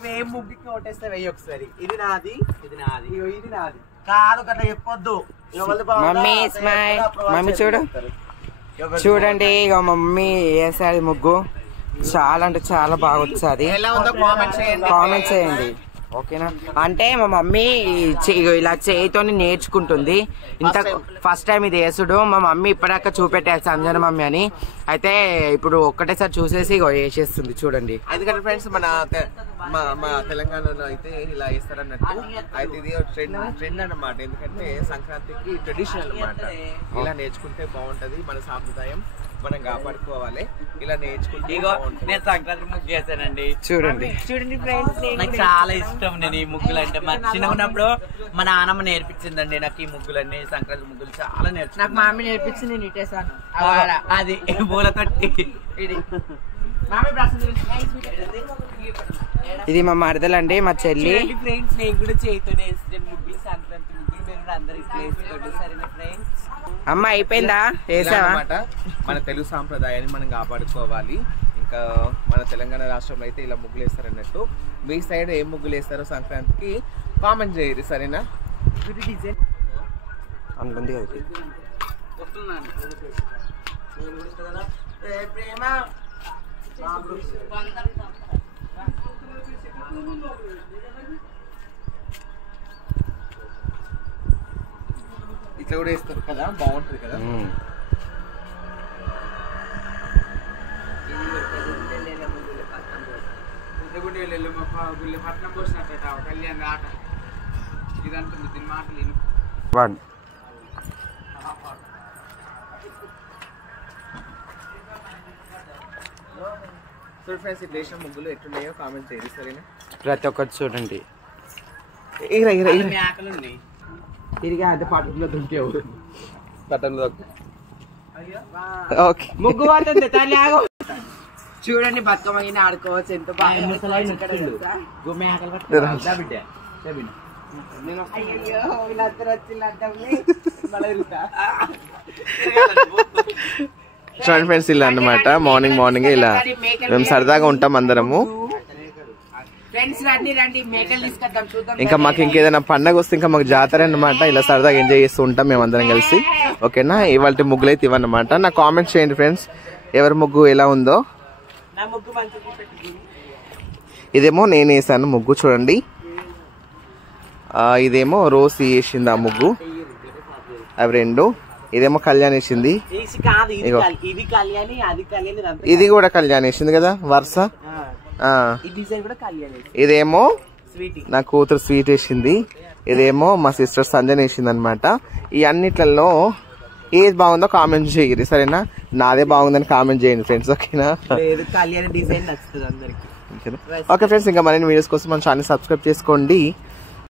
నువ్వేం ముగ్గుకి ఓటేస్తే వెయ్యి ఒకసారి. ఇది నాది, ఇది నాది, ఇది నాది కాదు కదా చెప్పొద్దు. Mummy smile. మమ్మీ చూడండి ఇక మమ్మీ వేసాది ముగ్గు. చాలా అంటే చాలా బాగా వచ్చేది. కామెంట్ చేయండి ఓకేనా. అంటే మా మమ్మీ ఇలా చేయితోని నేర్చుకుంటుంది. ఇంత ఫస్ట్ టైం ఇది వేసుడు. మా మమ్మీ ఇప్పటిదాకా చూపెట్టారు సంజన మమ్మీ అని. అయితే ఇప్పుడు ఒక్కటేసారి చూసేసి వేసేస్తుంది చూడండి. ఎందుకంటే ఫ్రెండ్స్ మా తెలంగాణలో అయితే ఇలా వేస్తారన్నట్టు. అయితే ఇది ట్రెండ్ అన్నమాట. ఎందుకంటే సంక్రాంతికి ట్రెడిషనల్ అన్నమాట. ఇలా నేర్చుకుంటే బాగుంటది. మన సాంప్రదాయం మనం కాపాడుకోవాలి. ఇలా నేర్చుకుంటే నేను సంక్రాంతి ముగ్గు చేశానండి. చూడండి ఫ్రెండ్స్, నాకు చాలా ఇష్టం. నేను ఈ ముగ్గులు అంటే మా చిన్నప్పుడు మా నాన్నమ్మ నేర్పించిందండి నాకు ఈ ముగ్గులన్నీ. సంక్రాంతి ముగ్గులు చాలా నేర్చుకున్నాను. నాకు మా మమ్మీ నేర్పించింది. నేను ఇట్టేసాను అది పూలతోటి. ఇది మా మరదలండి, మా చెల్లి. ఫ్రెండ్స్, నేను కూడా చేయితోనే వేస్తాను ముగ్గులు. సంక్రాంతి ముగ్గులు మీరు కూడా అందరికి వేసుకోండి సరేనా ఫ్రెండ్స్. అమ్మ అయిపోయిందా వేసావా? మన తెలుగు సాంప్రదాయాన్ని మనం కాపాడుకోవాలి. ఇంకా మన తెలంగాణ రాష్ట్రంలో అయితే ఇలా ముగ్గులు వేస్తారన్నట్టు. మీ సైడ్ ఏం ముగ్గులు వేస్తారో సంక్రాంతికి కామెంట్ చేయరు సరేనా. అంటుంది ఇట్లా కూడా వేస్తారు కదా, బాగుంటుంది కదా. పట్నం పోసినట్టు కళ్యాణ్ ఆట ఇదంటుంది. దీని మాటలు సో ఫ్రెండ్స్, ఈ దేశం ముగ్గులు ఎట్లున్నాయో కామెంట్ చేయండి సరేనా. ప్రతి ఒక్కటి చూడండి. మేకలున్నాయి. తిరిగి అంటే పట్టణంలో దుంకేవు. పట్టణంలో ఓకే ముగ్గు పడుతుంది తల్లి. చూడండి బతుకమ్మ ఆడుకోవచ్చు. ఎంత బాగా చూడండి ఫ్రెండ్స్, ఇలా అన్నమాట. మార్నింగ్ ఇలా మేము సరదాగా ఉంటాం అందరము. ఇంకా మాకు ఇంకేదైనా పండగ వస్తే ఇంకా మాకు జాతర అన్నమాట. ఇలా సరదాగా ఎంజాయ్ చేస్తూ ఉంటాం మేము అందరం కలిసి ఓకేనా. ఇవాళ ముగ్గులు అయితే ఇవన్నమాట. నాకు కామెంట్ చేయండి ఫ్రెండ్స్, ఎవరి ముగ్గు ఎలా ఉందో. ఇదేమో నేను వేసాను ముగ్గు చూడండి. ఇదేమో రోసి వేసింది ఆ ముగ్గు, అవి రెండు. ఇదేమో కళ్యాణ్ వేసింది. ఇది కూడా కళ్యాణ్ వేసింది కదా వరుస. ఇదేమో నా కూతురు స్వీట్ వేసింది. ఇదేమో మా సిస్టర్ సంజన వేసింది అనమాట. ఈ అన్నిట్లలో ఏది బాగుందో కామెంట్ చేయరు సరేనా. నాదే బాగుందని కామెంట్ చేయండి ఫ్రెండ్స్ ఓకేనా. ఓకే ఫ్రెండ్స్, ఇంకా మరిన్ని వీడియోస్ కోసం మన ఛానల్ సబ్స్క్రైబ్ చేసుకోండి.